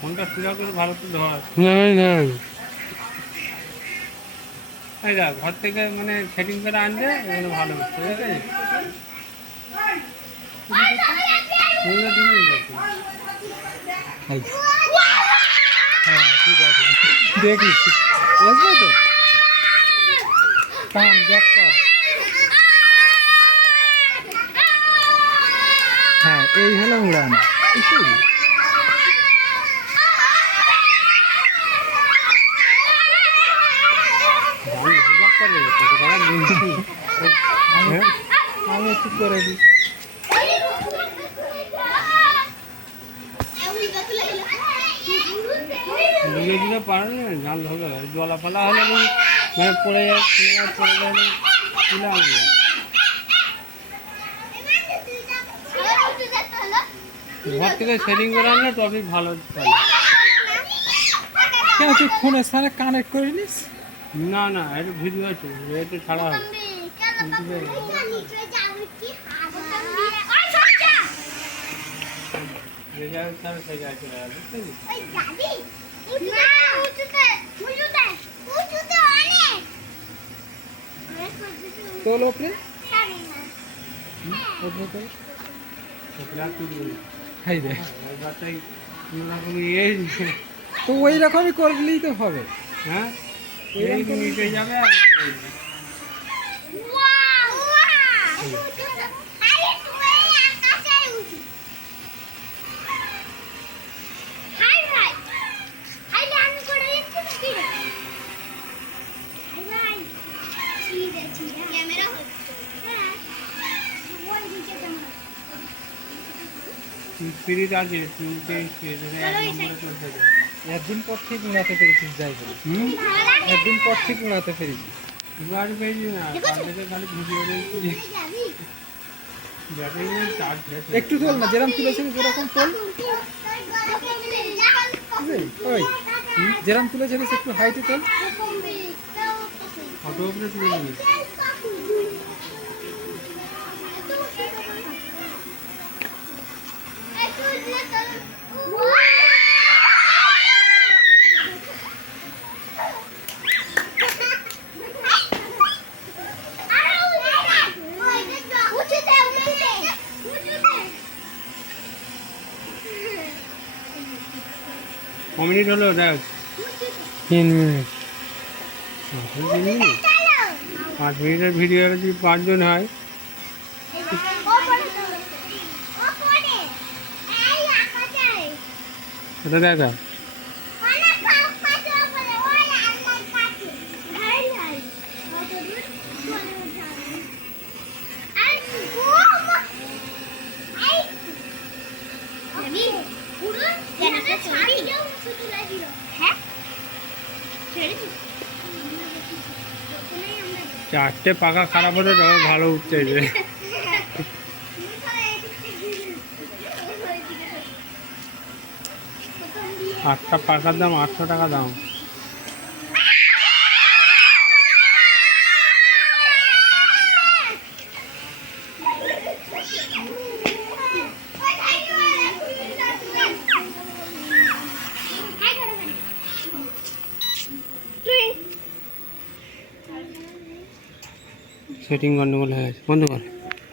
ফোনটা সুরা করে ভালো করে ধর। এই দেখ ঘর থেকে মানে সেটিং করে আনলে এগুলো ভালো হচ্ছে, ঠিক আছে? হ্যাঁ ঠিক আছে, দেখিস বুঝলি তো। কাম দেখ কর। হ্যাঁ এই হলো উড়ান। আমি একটু করে দিই। ডুবে দিলে পারে না, জাল ধরবে জলা ফলা হলে মানে পড়ে যায়, পড়ে যায় তুলে আনবে। ঘর থেকে সেটিং করে আনলে তবেই ভালো চলে। কেন তুই ফোনের সাথে কানেক্ট করে নিস? না না, এটা ভিডিও আছে, এটা ছাড়া হবে। তোর ওপরে তো ওই রকমই করলেই তো হবে। হ্যাঁ নিচে যাবে আর স্পিরিট আছে, একদিন পর ঠিক উড়াতে পেরেছিস, যাই বলি একদিন পর ঠিক উড়াতে পেরেছিস। গাড়ি পেয়েছি না, খালি ভিডিও দেখছি। একটু তোল না, যেরকম তুলেছিলি সেরকম তোল। ওই যেরকম তুলেছিলিস একটু হাইটে তোল। ফটো উপরে তুলে নিবি। ক মিনিট হলো দেখ? 3 মিনিট। 5 মিনিটের ভিডিও যদি 5 জন হয়, এটা দেখা চারটে পাকা খারাপ হলে তবে ভালো উঠতে যে। 8টা পাকার দাম 800 টাকা দাম। সেটিং গন্ডগোল হয়ে গেছে, বন্ধ কর।